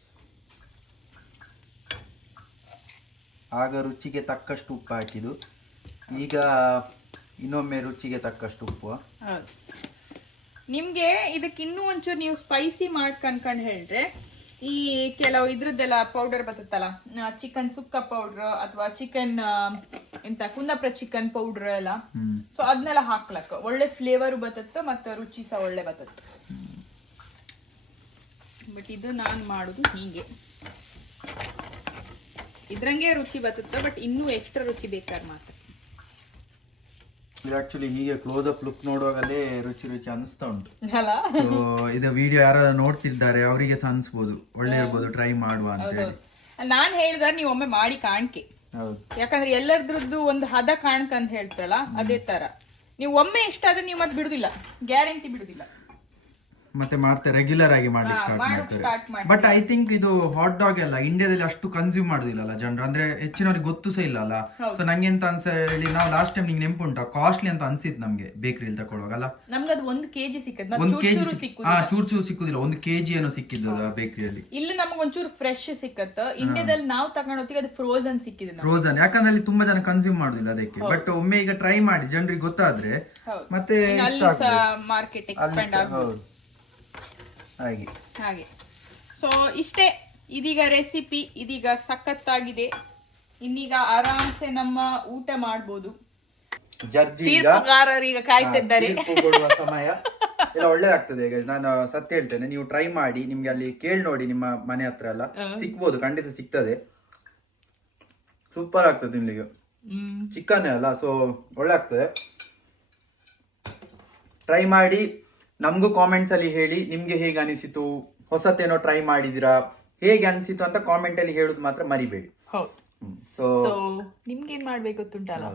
ಆಗ ರುಚಿಗೆ ತಕ್ಕಷ್ಟು ಉಪ್ಪು ಹಾಕಿದ್ದು, ಈಗ ಇನ್ನೊಮ್ಮೆ ರುಚಿಗೆ ತಕ್ಕಷ್ಟು ಉಪ್ಪು. ಹೌದು. ನಿಮ್ಗೆ ಇದಕ್ಕೆ ಇನ್ನೂ ಒಂಚೂರು ನೀವು ಸ್ಪೈಸಿ ಮಾಡ್ಕೊಂಡು ಹೇಳ್ರೆ, ಈ ಕೆಲವು ಇದ್ರದ್ದೆಲ್ಲ ಪೌಡರ್ ಬರ್ತತ್ತಲ್ಲ, ಚಿಕನ್ ಸುಕ್ಕ ಪೌಡ್ರ್ ಅಥವಾ ಚಿಕನ್ ಎಂತ ಕುಂದಾಪುರ ಚಿಕನ್ ಪೌಡ್ರ್ ಎಲ್ಲ, ಸೊ ಅದನ್ನೆಲ್ಲ ಹಾಕ್ಲಕ್ಕ ಒಳ್ಳೆ ಫ್ಲೇವರ್ ಬರ್ತತ್ತ ಮತ್ತೆ ರುಚಿ ಸಹ ಒಳ್ಳೆ ಬರ್ತತ್ತ. ಬಟ್ ಇದು ನಾನು ಮಾಡುದು ಹೀಗೆ, ಇದ್ರಂಗೆ ರುಚಿ ಬರ್ತತ್ತ, ಬಟ್ ಇನ್ನೂ ಎಕ್ಸ್ಟ್ರಾ ರುಚಿ ಬೇಕಾದ್ರೆ ಮಾತ್ರ. ಇದು ಆಕ್ಚುಲಿ ಹೀಗೆ ಕ್ಲೋಸ್ ಅಪ್ ಲುಕ್ ನೋಡುವಾಗಲೇ ರುಚಿ ರುಚಿ ಅನಿಸ್ತಾ ಉಂಟು. ಅಲ್ಲ, ಸೊ ಇದು ವಿಡಿಯೋ ಯಾರು ನೋಡ್ತಿದ್ದಾರೆ ಅವರಿಗೆ ಸಹ ಅನ್ಸ್ಬೋದು, ಒಳ್ಳೆ ಇರ್ಬೋದು, ಟ್ರೈ ಮಾಡುವ ಅಂತ ಹೇಳಿ. ನಾನ್ ಹೇಳಿದ್ರೆ ನೀವು ಒಮ್ಮೆ ಮಾಡಿ ಕಾಣ್ಕೆ. ಹೌದು, ಯಾಕಂದ್ರೆ ಎಲ್ಲರದ್ರದ್ದು ಒಂದು ಹದ ಕಾಣ್ಕಂತ ಹೇಳ್ತಾರಲ್ಲ, ಅದೇ ತರ ನೀವು ಒಮ್ಮೆ ಇಷ್ಟ ಆದ್ರೆ ನೀವು ಮತ್ತೆ ಬಿಡುದಿಲ್ಲ, ಗ್ಯಾರಂಟಿ ಬಿಡುದಿಲ್ಲ. ಮತ್ತೆ ಮಾಡ್ತಾರೆ, ರೆಗ್ಯುಲರ್ ಆಗಿ ಮಾಡ್ಲಿಕ್ಕೆ ಸ್ಟಾರ್ಟ್ ಮಾಡ್ತಾರೆ. ಬಟ್ ಐ ಥಿಂಕ್ ಇದು ಹಾಟ್ ಡಾಗ್ ಎಲ್ಲ ಇಂಡಿಯಾದಲ್ಲಿ ಅಷ್ಟು ಕನ್ಸ್ಯೂಮ್ ಮಾಡುದಿಲ್ಲ ಜನರು, ಅಂದ್ರೆ ಹೆಚ್ಚಿನವ್ರಿಗೆ ಗೊತ್ತು ಸಹ ಇಲ್ಲ ಅಲ್ಲ. ಸೊ ನಂಗೆ ಎಂತ ಅನ್ಸ ಹೇಳಿ, ನಾವು ಲಾಸ್ಟ್ ಟೈಮ್ ನಿಂಗೆ ನೆನಪುಂಟಾ, ಕಾಸ್ಟ್ಲಿ ಅಂತ ಅನ್ಸಿತ್ತು ನಮ್ಗೆ ಬೇಕರಿಯಲ್ಲಿ ತಗೊಳ್ಳುವಾಗಲ್ಲ. ನಮ್ಗೆ ಅದು 1 kg ಸಿಕ್ಕದ್, ಚೂರು ಸಿಕ್ಕುದಿಲ್ಲ, 1 kg ಏನೋ ಸಿಕ್ಕಿದ್ದು ಬೇಕರಿಯಲ್ಲಿ. ಇಲ್ಲಿ ನಮ್ಗೆ ಒಂಚೂರು ಫ್ರೆಶ್ ಸಿಕ್ಕತ್ತ. ಇಂಡಿಯಾದಲ್ಲಿ ನಾವು ತಗೊಂಡೋತ್ತಿಗೆ ಅದು ಫ್ರೋಸನ್ ಸಿಕ್ಕಿದೆ. ಫ್ರೋಸನ್ ಯಾಕಂದ್ರೆ ಅಲ್ಲಿ ತುಂಬಾ ಜನ ಕನ್ಸ್ಯೂಮ್ ಮಾಡುದಿಲ್ಲ ಅದಕ್ಕೆ. ಬಟ್ ಒಮ್ಮೆ ಈಗ ಟ್ರೈ ಮಾಡಿ ಜನರಿಗೆ ಗೊತ್ತಾದ್ರೆ ಮತ್ತೆ ಮಾರ್ಕೆಟ್ ಎಕ್ಸ್ಪ್ಯಾಂಡ್ ಆಗ್ಬೋದು. ಹಾಗೆ ಸೊ ಇಷ್ಟೇ ಇದೀಗ ರೆಸಿಪಿ, ಇದೀಗ ಸಖತ್ತಾಗಿದೆ. ಇನ್ನೀಗ ಆರಾಮ್ಸೆ ನಮ್ಮ ಊಟ ಮಾಡ್ಬೋದು. ತೀರ್ಪುಗಾರರೀಗ ಕಾಯ್ತಿದ್ದಾರೆ. ಸಮಯ ಎಲ್ಲ ಒಳ್ಳೆ ಆಗ್ತದೆ. ನಾನು ಸತ್ಯ ಹೇಳ್ತೇನೆ, ನೀವು ಟ್ರೈ ಮಾಡಿ, ನಿಮ್ಗೆ ಅಲ್ಲಿ ಕೇಳಿ ನೋಡಿ, ನಿಮ್ಮ ಮನೆ ಹತ್ರ ಎಲ್ಲ ಸಿಕ್ಬೋದು, ಖಂಡಿತ ಸಿಗ್ತದೆ. ಸೂಪರ್ ಆಗ್ತದೆ ತಿನ್ಲಿಕ್ಕೆ, ಚಿಕನ್ ಅಲ್ಲ, ಸೊ ಒಳ್ಳೆ ಆಗ್ತದೆ. ಟ್ರೈ ಮಾಡಿ, ನಮಗೂ ಕಾಮೆಂಟ್ಸ್ ಅಲ್ಲಿ ಹೇಳಿ ನಿಮ್ಗೆ ಹೇಗೆ ಅನಿಸಿತು, ಹೊಸತೇನೋ ಟ್ರೈ ಮಾಡಿದಿರಾ, ಹೇಗೆ ಅನಿಸಿತು ಅಂತ ಕಾಮೆಂಟ್ ಅಲ್ಲಿ ಹೇಳುದು ಮಾತ್ರ ಮರಿಬೇಡಿ. ಸೊ ನಿಮ್ಗೆ ಏನ್ ಮಾಡ್ಬೇಕು ಗೊತ್ತುಂಟಲ್ಲ,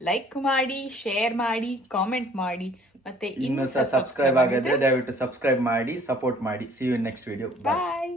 ಲೈಕ್ ಮಾಡಿ, ಶೇರ್ ಮಾಡಿ, ಕಾಮೆಂಟ್ ಮಾಡಿ, ಮತ್ತೆ ಇನ್ನು ಸಹ ಸಬ್ಸ್ಕ್ರೈಬ್ ಆಗಿದ್ರೆ ದಯವಿಟ್ಟು ಸಬ್ಸ್ಕ್ರೈಬ್ ಮಾಡಿ, ಸಪೋರ್ಟ್ ಮಾಡಿ. See you in next video. Bye.